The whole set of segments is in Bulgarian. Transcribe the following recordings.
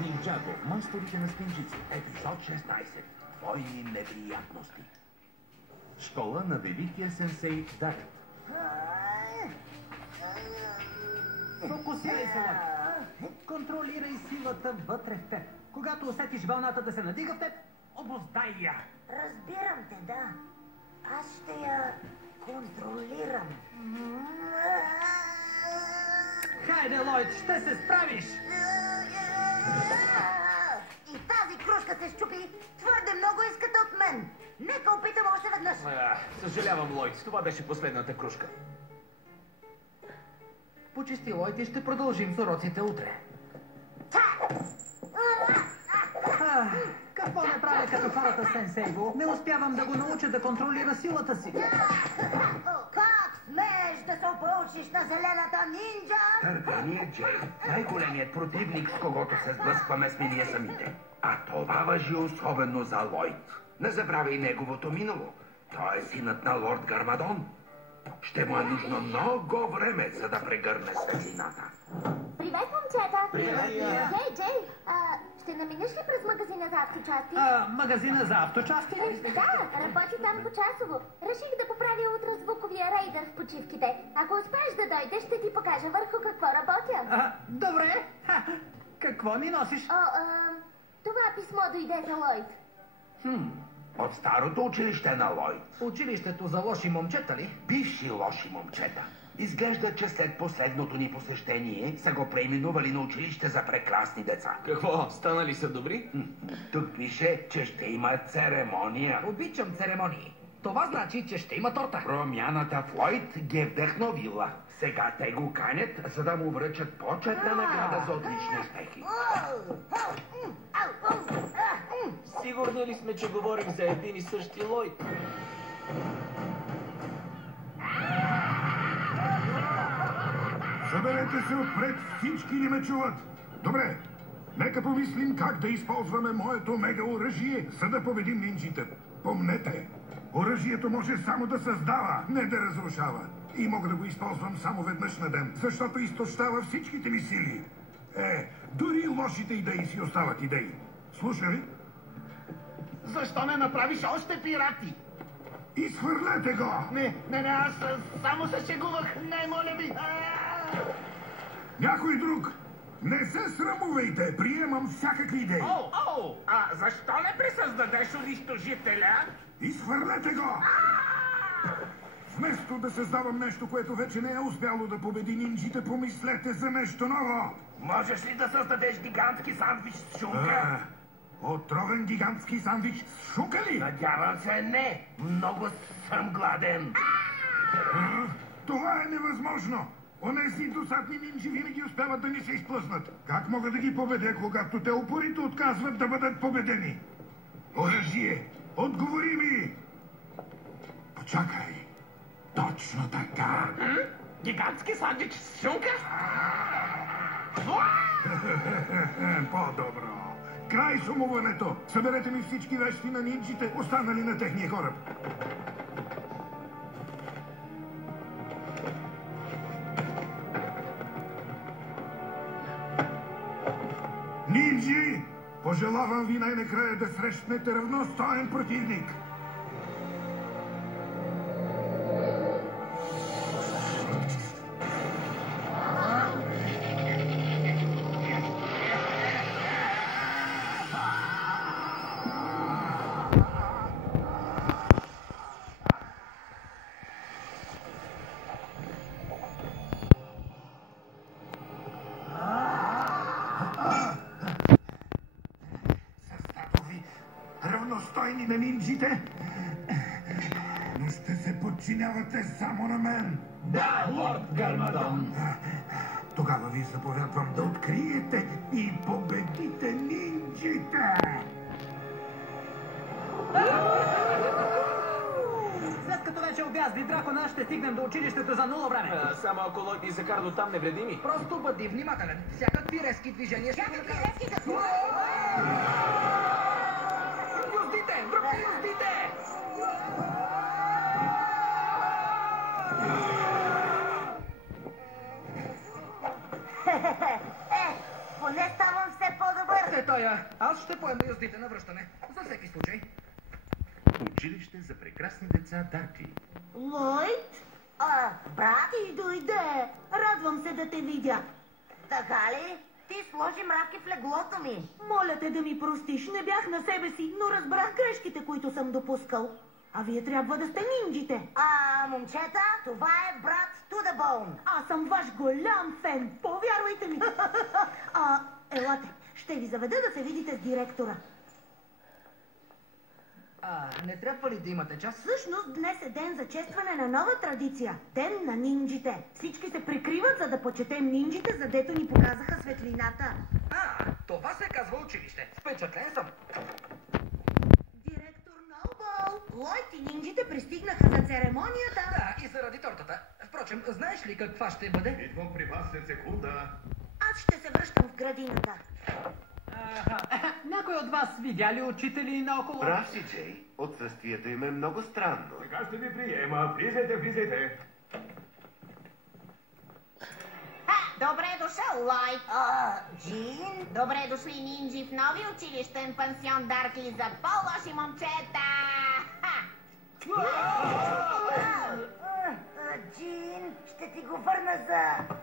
Нинджаго, майсторите на спинжици. Епизод 16. Двойни неприятности. Школа на великия сенсей Дарет. Фокусирай се, Лойд. Контролирай силата вътре в теб. Когато усетиш вълната да се надига в теб, обоздай я. Разбирам те, да. Аз ще я контролирам. Хайде, Лойд, ще се справиш! И тази кружка се щупи. Твърде много искате от мен. Нека опитам още веднъж. Съжалявам, Лойд, това беше последната кружка. Почисти, Лойд, и ще продължим с уроците утре. Какво не правя като хората, сенсейго? Не успявам да го науча да контролира силата си. Как смееш да се опълчиш на зелената нинджа? Търпение, Джей. Най-големият противник, с когото се сблъскваме, сме ние самите. А това важи особено за Лойд. Не забравяй неговото минало. Той е синът на лорд Гармадон. Ще му е нужно много време, за да прегърне светлината. Привет, момчета! Привет, Джей, ще наминеш ли през магазина за авточасти? Магазина за авточасти ли? Да, работи там почасово. Реших да поправя ултразвуковия рейдър в почивките. Ако успееш да дойдеш, ще ти покажа върху какво работя. Добре. Какво ми носиш? Това писмо дойде за Лойд. От старото училище на Лойд. Училището за лоши момчета ли? Бивши лоши момчета. Изглежда, че след последното ни посещение са го преименували на училище за прекрасни деца. Какво? Станали са добри? Тук пише, че ще има церемония. Обичам церемонии. Това значи, че ще има торта. Промяната в Лойд ги е вдъхновила. Сега те го канят, за да му връчат почетна награда за отлични успехи. Сигурни ли сме, че говорим за един и същи Лойд? Съберете се отпред, всички ли ме чуват? Добре, нека помислим как да използваме моето мега оръжие, за да победим нинджите. Помнете, оръжието може само да създава, не да разрушава. И мога да го използвам само веднъж на ден, защото изтощава всичките ми сили. Дори лошите идеи си остават идеи. Слушай ли? Защо не направиш още пирати? Изхвърлете го! Не, аз само се шегувах. Не, моля ви. Някой друг! Не се срамувайте! Приемам всякакви идеи! Защо не присъздадеш унищожителя? Изхвърлете го! Вместо да създавам нещо, което вече не е успяло да победи нинджите, помислете за нещо ново! Можеш ли да създадеш гигантски сандвич с шунка? Отровен гигантски сандвич с шунка ли? Надявам се, не. Много съм гладен. Това е невъзможно! Онези досадни нинджи винаги успяват да ни се изплъзнат. Как мога да ги победя, когато те упорито отказват да бъдат победени? Оръжие! Отговори ми! Почакай! Точно така! Гигантски сандвич с шунка? По-добро! Край с умуването! Съберете ми всички вещи на нинджите, останали на техния кораб. Нинджи! Пожелавам ви най-накрая да срещнете равностоен противник. Равностойни на нинджите, но ще се подчинявате само на мен. Да, лорд Гармадон! Тогава ви заповядвам да откриете и победите нинджите! След като вече обязди дракона, ще стигнем до училището за нула време. Само ако Лойд ни закара до там невредими. Просто бъди внимателен. Всякакви резки движения ще го накарат. Какво? Юздите! Други юздите! Поне ставам все по-добър. Оставете тоя. Аз ще поема юздите на връщане. За всеки случай. Училище за прекрасни деца Даркли. Лойд? Брат? И дойде. Радвам се да те видя. Така ли? Ти сложи мравки в леглото ми. Моля те да ми простиш. Не бях на себе си, но разбрах грешките, които съм допускал. А вие трябва да сте нинджите. Момчета, това е брат To The Bone. Аз съм ваш голям фен. Повярвайте ми. Елате. Ще ви заведа да се видите с директора. Не трябва ли да имате час? Всъщност днес е ден за честване на нова традиция. Ден на нинджите. Всички се прикриват, за да почетем нинджите, задето ни показаха светлината. Това се казва училище. Впечатлен съм. Директор Ноубъл, Лойд и нинджите пристигнаха за церемонията. Да, и заради тортата. Впрочем, знаеш ли каква ще бъде? Идвам при вас след секунда. Аз ще се връщам в градината. Някой от вас видя ли учители наоколо? Прав си, Джей. Отсъствието им е много странно. Сега ще ви приема. Влизайте, влизайте. Добре дошъл, Лойд. Джин? Добре дошли, нинджи, в нови училищен пансион Даркли за по-лоши момчета. Джин, ще ти го върна за...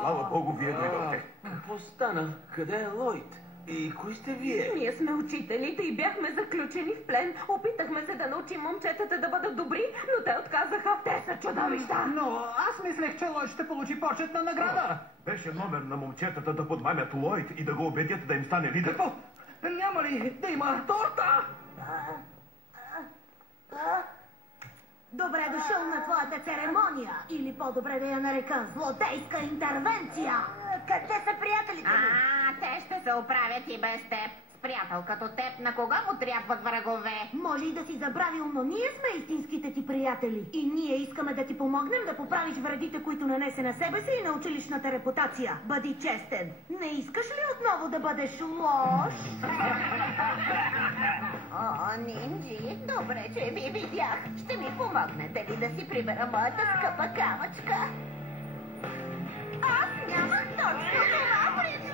Слава Богу, вие дойдохте. Какво стана? Къде е Лойд? И кои сте вие? Ние сме учителите и бяхме заключени в плен. Опитахме се да научим момчетата да бъдат добри, но те отказаха. Те са чудовища. Но аз мислех, че Лойд ще получи почетна награда. Беше номер на момчетата да подмамят Лойд и да го убедят да им стане лидер. Какво? Няма ли да има торта? Добре дошъл на твоята церемония. Или по-добре да я нарека злодейска интервенция. Къде са приятелите ми? Те ще се оправят и без теб. С приятел като теб, на кога му трябват врагове? Може и да си забравил, но ние сме истинските ти приятели. И ние искаме да ти помогнем да поправиш вредите, които нанесе на себе си и на училищната репутация. Бъди честен. Не искаш ли отново да бъдеш лош? Нинджи, добре, че ви видях. Ще ми помогнете ли да си прибера моята скъпа камъчка? Аз нямам точно това предвид.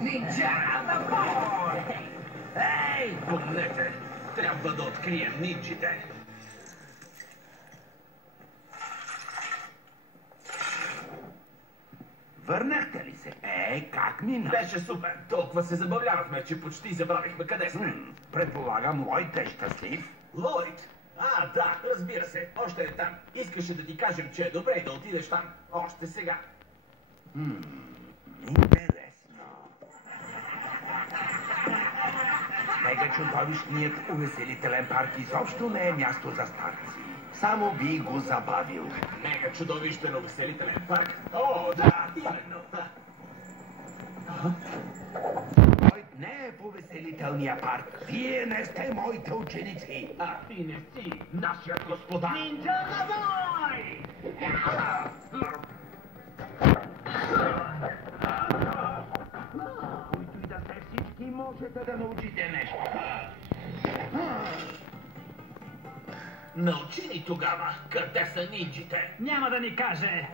Нинджа, на бой! Ей, погледнете! Трябва да открием нинджите. Върнахте ли се? Как мина? Беше супер. Толкова се забавлявахме, че почти забравихме къде сме. Предполагам, Лойд е щастлив. Лойд? Да, разбира се. Още е там. Искаше да ти кажем, че е добре да отидеш там. Още сега. Интересно. Мега чудовищният увеселителен парк изобщо не е място за старци. Само би го забавил. Мега чудовищен увеселителен парк. Да, именно. Той не е в увеселителния парк. Вие не сте моите ученици. Ти не си нашият господар. Нинджа на бой! Които и да сте всички, можете да научите нещо. Научи ни тогава, къде са нинджите. Няма да ни каже.